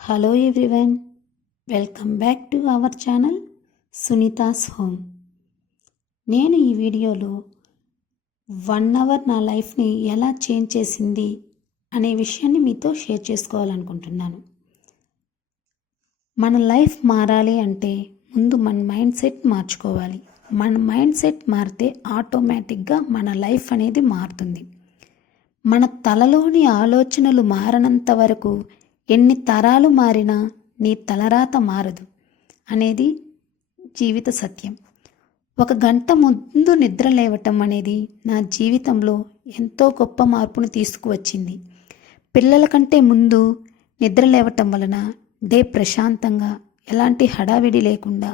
Hello everyone, welcome back to our channel Sunita's home. నేను ఈ వీడియోలో 1 అవర్ నా లైఫ్ని ఎలా చేంజ్ చేసింది అనే విషయాన్ని మీతో షేర్ చేసుకోవాలనుకుంటున్నాను. మన లైఫ్ మారాలి అంటే ముందు మన మైండ్ సెట్ మార్చుకోవాలి. మన మైండ్ సెట్ మారితే ఆటోమేటిక్గా మన లైఫ్ అనేది మారుతుంది. మన తలలోని ఆలోచనలు మారనంత వరకు ఎన్ని తరాలు మారినా నీ తలరాత మారదు అనేది జీవిత సత్యం. 1 గంట ముందు నిద్ర లేవటం అనేది నా జీవితంలో ఎంతో గొప్ప మార్పును తీసుకువచ్చింది. పిల్లల కంటే ముందు నిద్ర లేవటం వలన డే ప్రశాంతంగా, ఎలాంటి హడావిడి లేకుండా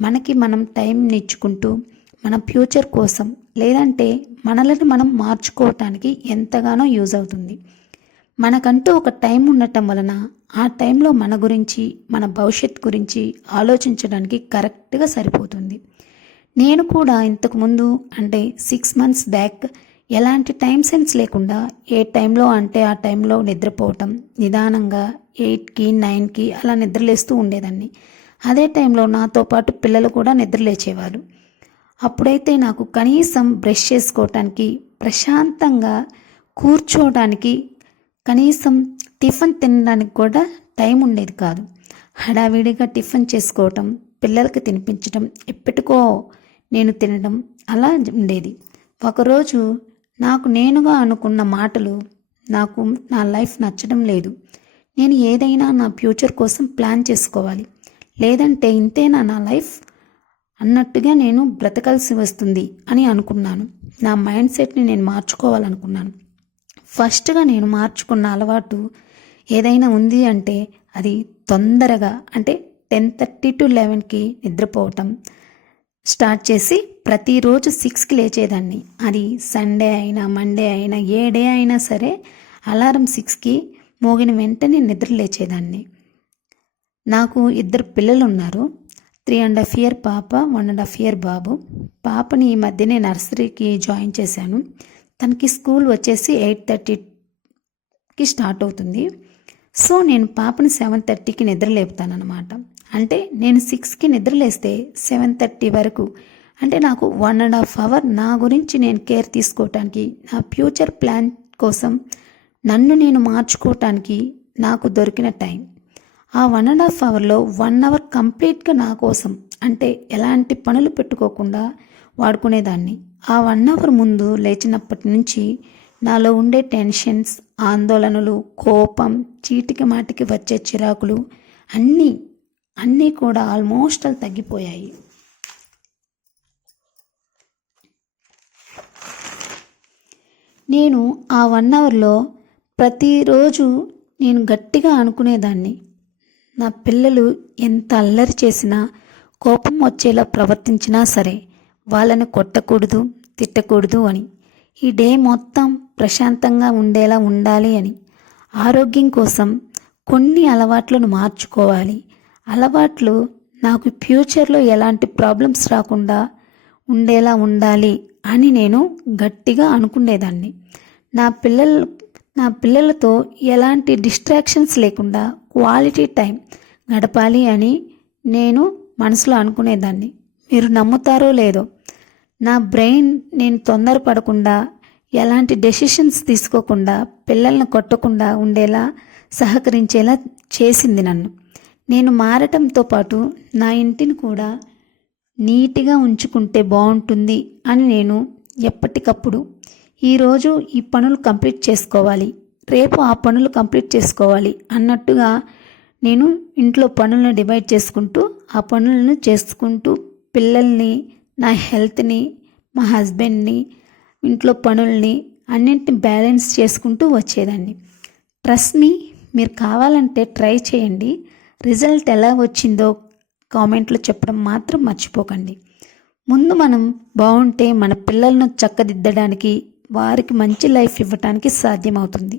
మనకి మనం టైం ఇచ్చుకుంటూ మన ఫ్యూచర్ కోసం లేదంటే మనల్ని మనం మార్చుకోవటానికి ఎంతగానో యూజ్ అవుతుంది. మనకంటూ ఒక టైం ఉండటం వలన ఆ టైంలో మన గురించి, మన భవిష్యత్ గురించి ఆలోచించడానికి కరెక్ట్గా సరిపోతుంది. నేను కూడా ఇంతకుముందు అంటే 6 months బ్యాక్ ఎలాంటి టైం సెన్స్ లేకుండా ఏ టైంలో అంటే ఆ టైంలో నిద్రపోవటం, నిదానంగా 8కి 9కి అలా నిద్రలేస్తూ ఉండేదాన్ని. అదే టైంలో నాతో పాటు పిల్లలు కూడా నిద్రలేచేవారు. అప్పుడైతే నాకు కనీసం బ్రష్ చేసుకోవటానికి, ప్రశాంతంగా కూర్చోవడానికి, కనీసం టిఫిన్ తినడానికి కూడా టైం ఉండేది కాదు. హడావిడిగా టిఫిన్ చేసుకోవటం, పిల్లలకి తినిపించడం, ఎప్పటికో నేను తినడం అలా ఉండేది. ఒకరోజు నాకు నేనుగా అనుకున్న మాటలు నాకు నా లైఫ్ నచ్చడం లేదు. నేను ఏదైనా నా ఫ్యూచర్ కోసం ప్లాన్ చేసుకోవాలి, లేదంటే ఇంతేనా నా లైఫ్ అన్నట్టుగా నేను బ్రతకాల్సి వస్తుంది అని అనుకున్నాను. నా మైండ్ సెట్ని నేను మార్చుకోవాలనుకున్నాను. ఫస్ట్గా నేను మార్చుకున్న అలవాటు ఏదైనా ఉంది అంటే అది తొందరగా అంటే 10:30 to 11కి నిద్రపోవటం స్టార్ట్ చేసి ప్రతిరోజు 6కి లేచేదాన్ని. అది సండే అయినా, మండే అయినా, ఏ డే అయినా సరే అలారం 6కి మోగిన వెంటనే నిద్ర లేచేదాన్ని. నాకు 2 పిల్లలు ఉన్నారు. 3.5 year పాప, 1.5 year బాబు. పాపని ఈ మధ్యనే నర్సరీకి జాయిన్ చేశాను. తనకి స్కూల్ వచ్చేసి 8:30కి స్టార్ట్ అవుతుంది. సో నేను పాపని 7:30కి నిద్ర లేపుతానమాట. అంటే నేను 6కి నిద్ర లేస్తే 7:30 వరకు అంటే నాకు 1.5 hour నా గురించి నేను కేర్ తీసుకోవటానికి, నా ఫ్యూచర్ ప్లాన్ కోసం నన్ను నేను మార్చుకోవటానికి నాకు దొరికిన టైం. ఆ 1.5 hourలో 1 hour కంప్లీట్గా నా కోసం అంటే ఎలాంటి పనులు పెట్టుకోకుండా వాడుకునేదాన్ని. ఆ 1 hour ముందు లేచినప్పటి నుంచి నాలో ఉండే టెన్షన్స్, ఆందోళనలు, కోపం, చీటికి మాటికి వచ్చే చిరాకులు అన్నీ కూడా ఆల్మోస్ట్ తగ్గిపోయాయి. నేను ఆ 1 hourలో ప్రతిరోజు నేను గట్టిగా అనుకునేదాన్ని, నా పిల్లలు ఎంత అల్లరి చేసినా, కోపం వచ్చేలా ప్రవర్తించినా సరే వాళ్ళని కొట్టకూడదు, తిట్టకూడదు అని. ఈ డే మొత్తం ప్రశాంతంగా ఉండేలా ఉండాలి అని. ఆరోగ్యం కోసం కొన్ని అలవాట్లను మార్చుకోవాలి. అలవాట్లు నాకు ఫ్యూచర్లో ఎలాంటి ప్రాబ్లమ్స్ రాకుండా ఉండేలా ఉండాలి అని నేను గట్టిగా అనుకునేదాన్ని. నా పిల్లలతో ఎలాంటి డిస్ట్రాక్షన్స్ లేకుండా క్వాలిటీ టైం గడపాలి అని నేను మనసులో అనుకునేదాన్ని. మీరు నమ్ముతారో లేదో, నా బ్రెయిన్ నేను తొందరపడకుండా, ఎలాంటి డెసిషన్స్ తీసుకోకుండా, పిల్లల్ని కొట్టకుండా ఉండేలా సహకరించేలా చేసింది నన్ను. నేను మారటంతో పాటు నా ఇంటిని కూడా నీట్గా ఉంచుకుంటే బాగుంటుంది అని నేను ఎప్పటికప్పుడు ఈరోజు ఈ పనులు కంప్లీట్ చేసుకోవాలి, రేపు ఆ పనులు కంప్లీట్ చేసుకోవాలి అన్నట్టుగా నేను ఇంట్లో పనులను డివైడ్ చేసుకుంటూ ఆ పనులను చేసుకుంటూ పిల్లల్ని, నా హెల్త్ని, మా హస్బెండ్ని, ఇంట్లో పనుల్ని అన్నింటిని బ్యాలెన్స్ చేసుకుంటూ వచ్చేదాన్ని. ట్రస్ట్ మీ, మీరు కావాలంటే ట్రై చేయండి. రిజల్ట్ ఎలా వచ్చిందో కామెంట్లో చెప్పడం మాత్రం మర్చిపోకండి. ముందు మనం బాగుంటే మన పిల్లలను చక్కదిద్దడానికి, వారికి మంచి లైఫ్ ఇవ్వటానికి సాధ్యమవుతుంది.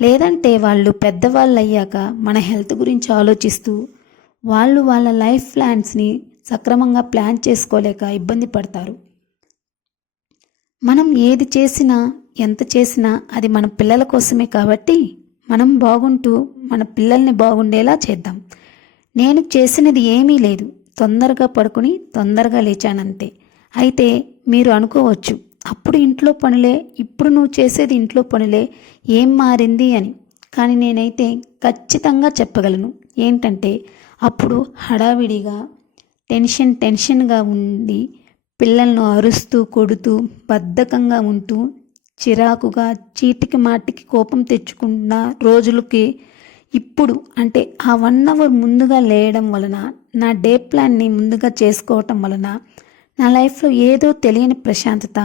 లేదంటే వాళ్ళు పెద్దవాళ్ళు అయ్యాక మన హెల్త్ గురించి ఆలోచిస్తూ వాళ్ళు వాళ్ళ లైఫ్ ప్లాన్స్ని సక్రమంగా ప్లాన్ చేసుకోలేక ఇబ్బంది పడతారు. మనం ఏది చేసినా, ఎంత చేసినా అది మన పిల్లల కోసమే కాబట్టి మనం బాగుంటూ మన పిల్లల్ని బాగుండేలా చేద్దాం. నేను చేసినది ఏమీ లేదు, తొందరగా పడుకుని తొందరగా లేచానంతే. అయితే మీరు అనుకోవచ్చు, అప్పుడు ఇంట్లో పనులే, ఇప్పుడు నువ్వు చేసేది ఇంట్లో పనులే, ఏం మారింది అని. కానీ నేనైతే ఖచ్చితంగా చెప్పగలను ఏంటంటే, అప్పుడు హడావిడిగా టెన్షన్గా ఉండి పిల్లలను అరుస్తూ కొడుతూ బద్ధకంగా ఉంటూ చిరాకుగా చీటికి మాటికి కోపం తెచ్చుకున్న రోజులకి ఇప్పుడు అంటే ఆ 1 అవర్ ముందుగా లేయడం వలన, నా డే ప్లాన్ని ముందుగా చేసుకోవటం వలన నా లైఫ్లో ఏదో తెలియని ప్రశాంతత,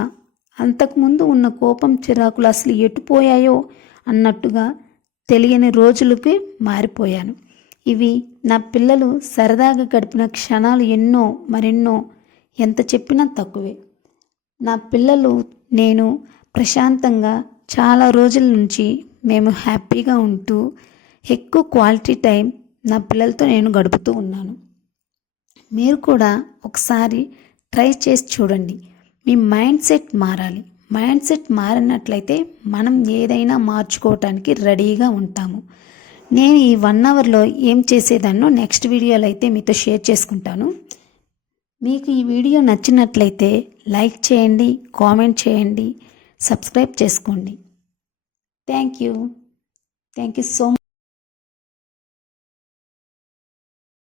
అంతకుముందు ఉన్న కోపం చిరాకులు అసలు ఎటుపోయాయో అన్నట్టుగా తెలియని రోజులకి మారిపోయాను. ఇవి నా పిల్లలు సరదాగా గడిపిన క్షణాలు ఎన్నో మరెన్నో, ఎంత చెప్పినా తక్కువే. నా పిల్లలు నేను ప్రశాంతంగా చాలా రోజుల నుంచి మేము హ్యాపీగా ఉంటూ ఎక్కువ క్వాలిటీ టైం నా పిల్లలతో నేను గడుపుతూ ఉన్నాను. మీరు కూడా ఒకసారి ట్రై చేసి చూడండి. మీ మైండ్ సెట్ మారాలి. మైండ్ సెట్ మారినట్లయితే మనం ఏదైనా మార్చుకోవటానికి రెడీగా ఉంటాము. నేను ఈ 1 అవర్లో ఏం చేసేదాన్నో నెక్స్ట్ వీడియోలో అయితే మీతో షేర్ చేసుకుంటాను. మీకు ఈ వీడియో నచ్చినట్లయితే లైక్ చేయండి, కామెంట్ చేయండి, సబ్స్క్రైబ్ చేసుకోండి. Thank you so much.